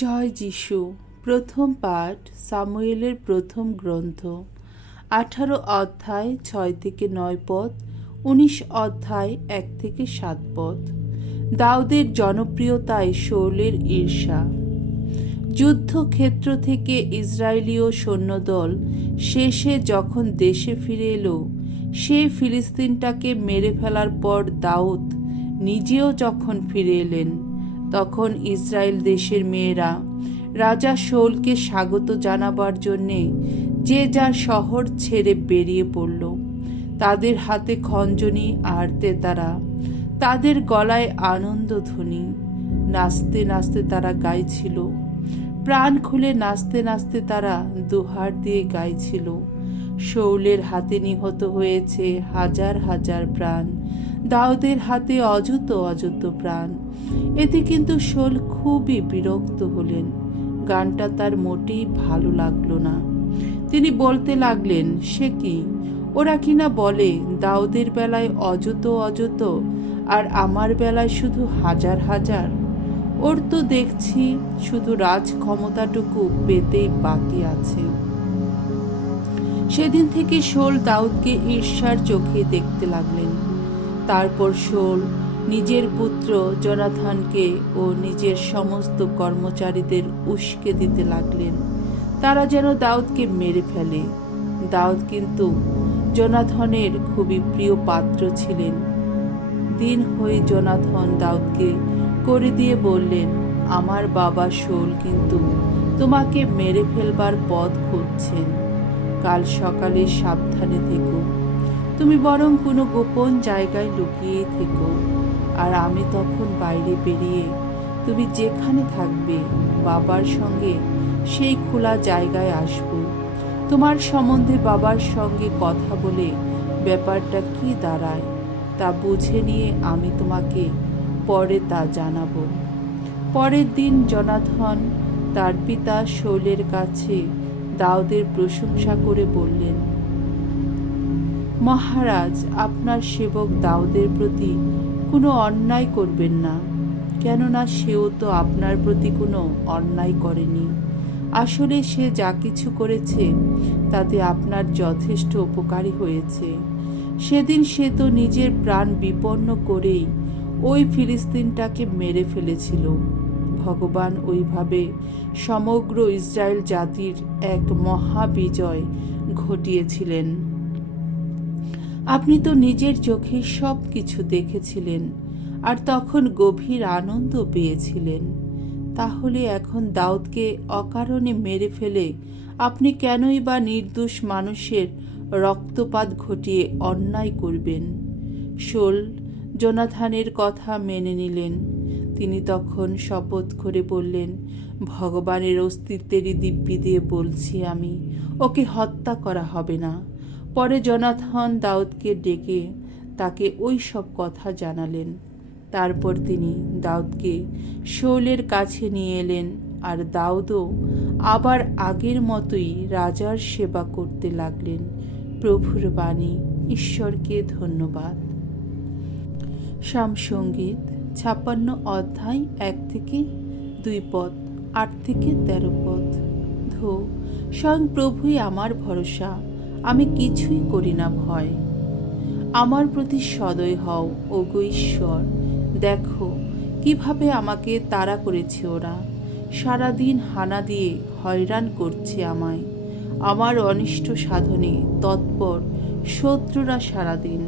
জয় যিশু। প্রথম পাঠ সামুয়েলের প্রথম গ্রন্থ, 18 অধ্যায় 6 থেকে 9 পদ, 19 অধ্যায় 1 থেকে 7 পদ। দাউদের জনপ্রিয়তায় শাউলের ঈর্ষা। যুদ্ধক্ষেত্র থেকে ইসরায়েলীয় সৈন্যদল শেষে যখন দেশে ফিরে এলো, সেই ফিলিস্তিনটাকে মেরে ফেলার পর দাউদ নিজেও যখন ফিরে এলেন, তখন ইসরায়েল দেশের মেয়েরা রাজা শাউলকে স্বাগত জানাবার জন্যে যে যার শহর ছেড়ে বেরিয়ে পড়ল। তাদের হাতে খঞ্জনি আর তেতারা, তাদের গলায় আনন্দধ্বনি। নাচতে নাচতে তারা গাইছিল, প্রাণ খুলে নাচতে নাচতে তারা দুহার দিয়ে গাইছিল। শাউলের হাতে নিহত হয়েছে হাজার হাজার প্রাণ, দাউদের হাতে অযুত অযুত প্রাণ। এতে কিন্তু শাউল খুবই বিরক্ত হলেন। গানটা তার মোটেই ভালো লাগলো না। তিনি বলতে লাগলেন, সে কি, ওরা কিনা বলে দাউদের বেলায় অযুত অযুত আর আমার বেলায় শুধু হাজার হাজার। ওর তো দেখছি শুধু রাজ ক্ষমতাটুকু পেতেই বাকি আছে। সেদিন থেকে শাউল দাউদকে ঈর্ষার চোখে দেখতে লাগলেন। তারপর শাউল নিজের পুত্র জোনাথনকে ও নিজের সমস্ত কর্মচারীদের উস্কে দিতে লাগলেন, তারা যেন দাউদকে মেরে ফেলে। দাউদ কিন্তু জোনাথনের খুবই প্রিয় পাত্র ছিলেন। দিন হয়ে জোনাথন দাউদকে করে দিয়ে বললেন, আমার বাবা শাউল কিন্তু তোমাকে মেরে ফেলবার পথ খুঁজছেন। কাল সকালে সাবধানে থেকো, তুমি বরং কোনো গোপন জায়গায় লুকিয়ে থেকো, আর আমি তখন বাইরে বেরিয়ে তুমি যেখানে থাকবে বাবার সঙ্গে সেই খোলা জায়গায় আসব। তোমার সম্বন্ধে বাবার সঙ্গে কথা বলে ব্যাপারটা কি দাঁড়ায় তা বুঝে নিয়ে আমি তোমাকে পরে তা জানাবো। পরের দিন জোনাথন তার পিতা শাউলের কাছে দাউদের প্রশংসা করে বললেন, মহারাজ, আপনার সেবক দাউদের প্রতি কোনো অন্যায় করবেন না, কেননা সেও তো আপনার প্রতি কোনো অন্যায় করেনি। আসলে সে যা কিছু করেছে তাতে আপনার যথেষ্ট উপকারী হয়েছে। সেদিন সে তো নিজের প্রাণ বিপন্ন করেই ওই ফিলিস্তিনটাকে মেরে ফেলেছিল। ভগবান ওইভাবে সমগ্র ইসরায়েল জাতির এক মহাবিজয় ঘটিয়েছিলেন। আপনি তো নিজের চোখে সব কিছু দেখেছিলেন আর তখন গভীর আনন্দ পেয়েছিলেন। তাহলে এখন দাউদকে অকারণে মেরে ফেলে আপনি কেনই বা নির্দোষ মানুষের রক্তপাত ঘটিয়ে অন্যায় করবেন? শাউল জোনাথনের কথা মেনে নিলেন। তিনি তখন শপথ করে বললেন, ভগবানের অস্তিত্বেরই দিব্যি দিয়ে বলছি, আমি ওকে হত্যা করা হবে না। পরে জোনাথন দাউদকে ডেকে তাকে ওই সব কথা জানালেন। তারপর তিনি দাউদকে শাউলের কাছে নিয়ে এলেন, আর দাউদও আবার আগের মতোই রাজার সেবা করতে লাগলেন। প্রভুর বাণী। ঈশ্বরকে ধন্যবাদ। সামসঙ্গীত 56 অধ্যায় 1 থেকে 2 পদ, 8 থেকে 13 পদ। ধো, স্বয়ং প্রভুই আমার ভরসা, আমি কিছুই করি না ভয়। আমার প্রতি সদয় হও ওগো ঈশ্বর। দেখো কিভাবে আমাকে তাড়া করেছে ওরা। সারাদিন হানা দিয়ে হয়রান করছে আমায়। আমার অনিষ্ট সাধনে তৎপর শত্রুরা সারাদিন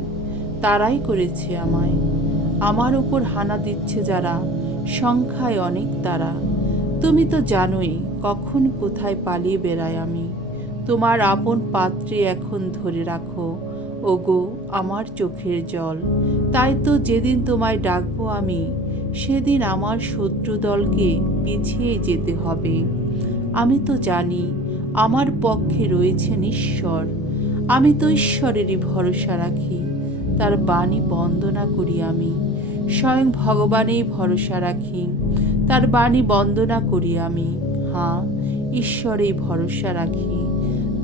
তারাই করেছে আমায়। আমার ওপর হানা দিচ্ছে যারা, সংখ্যায় অনেক তারা। তুমি তো জানোই কখন কোথায় পালিয়ে বেড়াই আমি। তোমার আপন পাত্রে এখন ধরে রাখো ওগো আমার চোখের জল। তাই তো যেদিন তোমায় ডাকবো আমি, সেদিন আমার শত্রুদলকে পিছিয়ে যেতে হবে। আমি তো জানি আমার পক্ষে রয়েছেন ঈশ্বর। আমি তো ঈশ্বরেরই ভরসা রাখি, তার বাণী বন্দনা করি আমি। স্বয়ং ভগবানেই ভরসা রাখি, তার বাণী বন্দনা করি আমি। হ্যাঁ, ঈশ্বরেই ভরসা রাখি,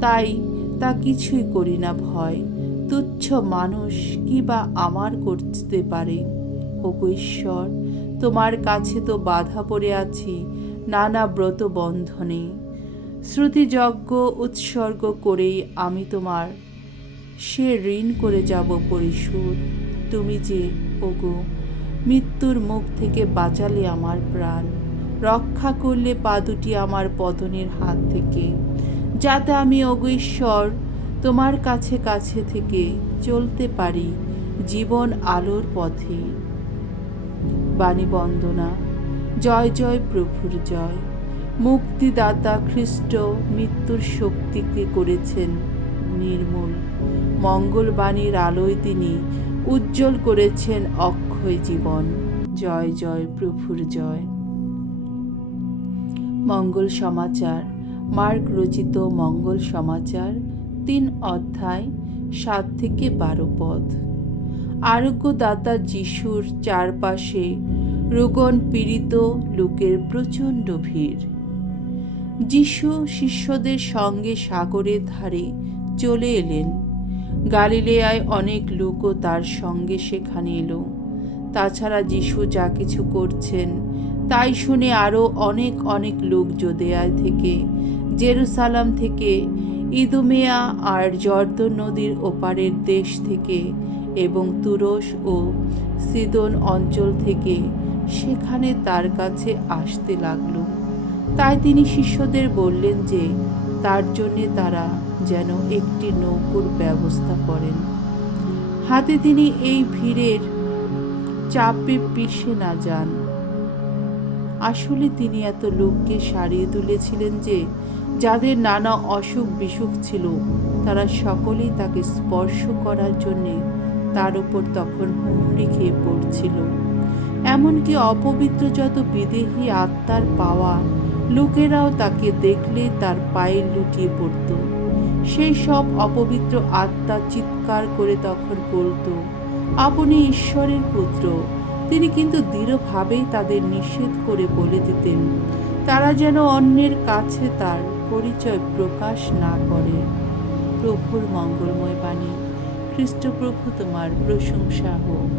তাই তা কিছুই করি না ভয়। তুচ্ছ মানুষ কি বা আমার করতে পারে? ওগো ঈশ্বর, তোমার কাছে তো বাধা পড়ে আছি, নানা ব্রত বন্ধনে। শ্রুতিযজ্ঞ উৎসর্গ করেই আমি তোমার সে ঋণ করে যাব পরিশোধ। তুমি যে ওগো মৃত্যুর মুখ থেকে বাঁচালে আমার প্রাণ, রক্ষা করলে পা দুটি আমার পতনের হাত থেকে, যাতে আমি ওগো ঈশ্বর তোমার কাছে কাছে থেকে চলতে পারি জীবন আলোর পথে। বাণী বন্দনা। জয় জয় প্রভুর জয়। মুক্তিদাতা খ্রিস্ট মৃত্যুর শক্তিকে করেছেন নির্মূল। মঙ্গলবাণীর আলোয় তিনি উজ্জ্বল করেছেন অক্ষয় জীবন। জয় জয় প্রভুর জয়। মঙ্গল সমাচার। মার্ক রচিত মঙ্গল সমাচার 3 অধ্যায় 7 থেকে 12 পদ। আরোগ্যদাতা যিশুর চারপাশে রোগন পীড়িত লোকের প্রচণ্ড ভিড়। যিশু শিষ্যদের সঙ্গে সাগরের ধারে চলে এলেন। গালিলেয়ায় অনেক লোকও তার সঙ্গে সেখানে এলো। তাছাড়া যিশু যা কিছু করছেন তাই শুনে আরও অনেক অনেক লোক জুদেয়ায় থেকে, জেরুসালেম থেকে, ইদুমেয়া আর জর্দন নদীর ওপারের দেশ থেকে এবং তুরস ও সিদোন অঞ্চল থেকে সেখানে তার কাছে আসতে লাগল। তাই তিনি শিষ্যদের বললেন যে তার জন্যে তারা যেন একটি নৌকোর ব্যবস্থা করেন, হাতে তিনি এই ভিড়ের চাপে পিষে না যান। আসলে তিনি এত লোককে সারিয়ে তুলেছিলেন যে যাদের নানা অসুখ বিসুখ ছিল তারা সকলেই তাকে স্পর্শ করার জন্যে তার উপর তখন হুমড়ি খেয়ে পড়ছিল। এমনকি অপবিত্র যত বিদেহী আত্মার পাওয়া লোকেরাও তাকে দেখলে তার পায়ে লুটিয়ে পড়ত। সেই সব অপবিত্র আত্মা চিৎকার করে তখন বলতো, আপনি ঈশ্বরের পুত্র। তিনি কিন্তু দৃঢ়ভাবেই তাদের নিষেধ করে বলে দিতেন তারা যেন অন্যের কাছে তার পরিচয় প্রকাশ না করে। প্রভুর মঙ্গলময় বাণী। খ্রিস্ট প্রভু তোমার প্রশংসা হোক।